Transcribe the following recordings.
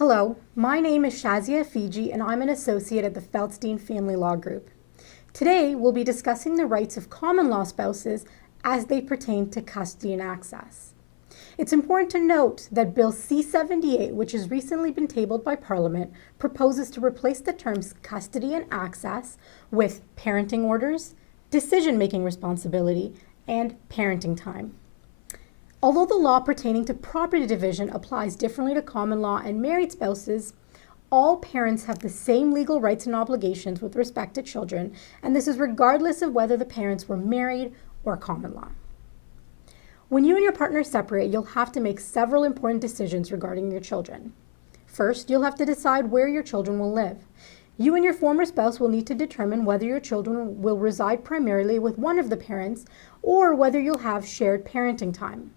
Hello, my name is Shazia Fiji and I'm an associate at the Feldstein Family Law Group. Today, we'll be discussing the rights of common law spouses as they pertain to custody and access. It's important to note that Bill C-78, which has recently been tabled by Parliament, proposes to replace the terms custody and access with parenting orders, decision-making responsibility, and parenting time. Although the law pertaining to property division applies differently to common law and married spouses, all parents have the same legal rights and obligations with respect to children, and this is regardless of whether the parents were married or common law. When you and your partner separate, you'll have to make several important decisions regarding your children. First, you'll have to decide where your children will live. You and your former spouse will need to determine whether your children will reside primarily with one of the parents or whether you'll have shared parenting time.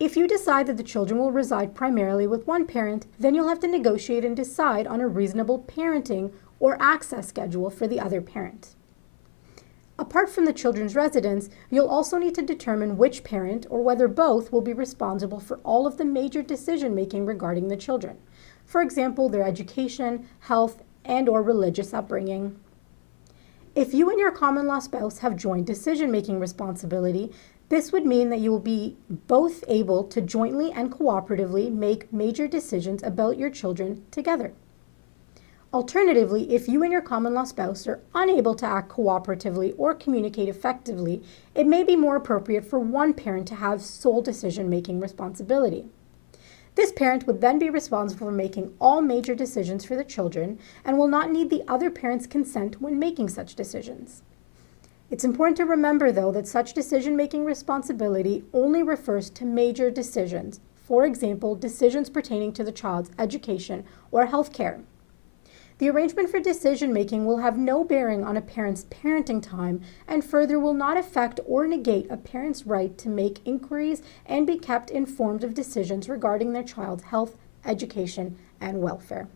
If you decide that the children will reside primarily with one parent, then you'll have to negotiate and decide on a reasonable parenting or access schedule for the other parent. Apart from the children's residence, you'll also need to determine which parent, or whether both, will be responsible for all of the major decision-making regarding the children. For example, their education, health, and/or religious upbringing. If you and your common law spouse have joint decision-making responsibility, this would mean that you will be both able to jointly and cooperatively make major decisions about your children together. Alternatively, if you and your common law spouse are unable to act cooperatively or communicate effectively, it may be more appropriate for one parent to have sole decision-making responsibility. This parent would then be responsible for making all major decisions for the children and will not need the other parent's consent when making such decisions. It's important to remember, though, that such decision-making responsibility only refers to major decisions, for example, decisions pertaining to the child's education or health care. The arrangement for decision-making will have no bearing on a parent's parenting time and further will not affect or negate a parent's right to make inquiries and be kept informed of decisions regarding their child's health, education, and welfare.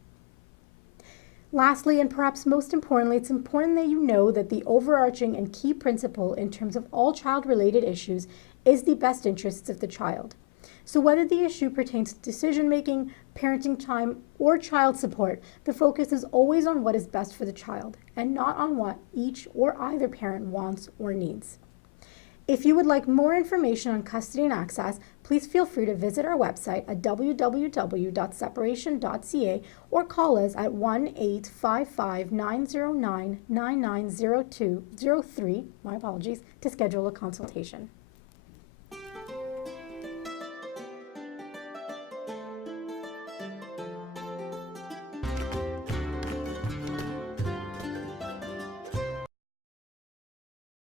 Lastly, and perhaps most importantly, it's important that you know that the overarching and key principle in terms of all child-related issues is the best interests of the child. So whether the issue pertains to decision-making, parenting time, or child support, the focus is always on what is best for the child and not on what each or either parent wants or needs. If you would like more information on custody and access, please feel free to visit our website at www.separation.ca or call us at 1-855-909-990203 to schedule a consultation.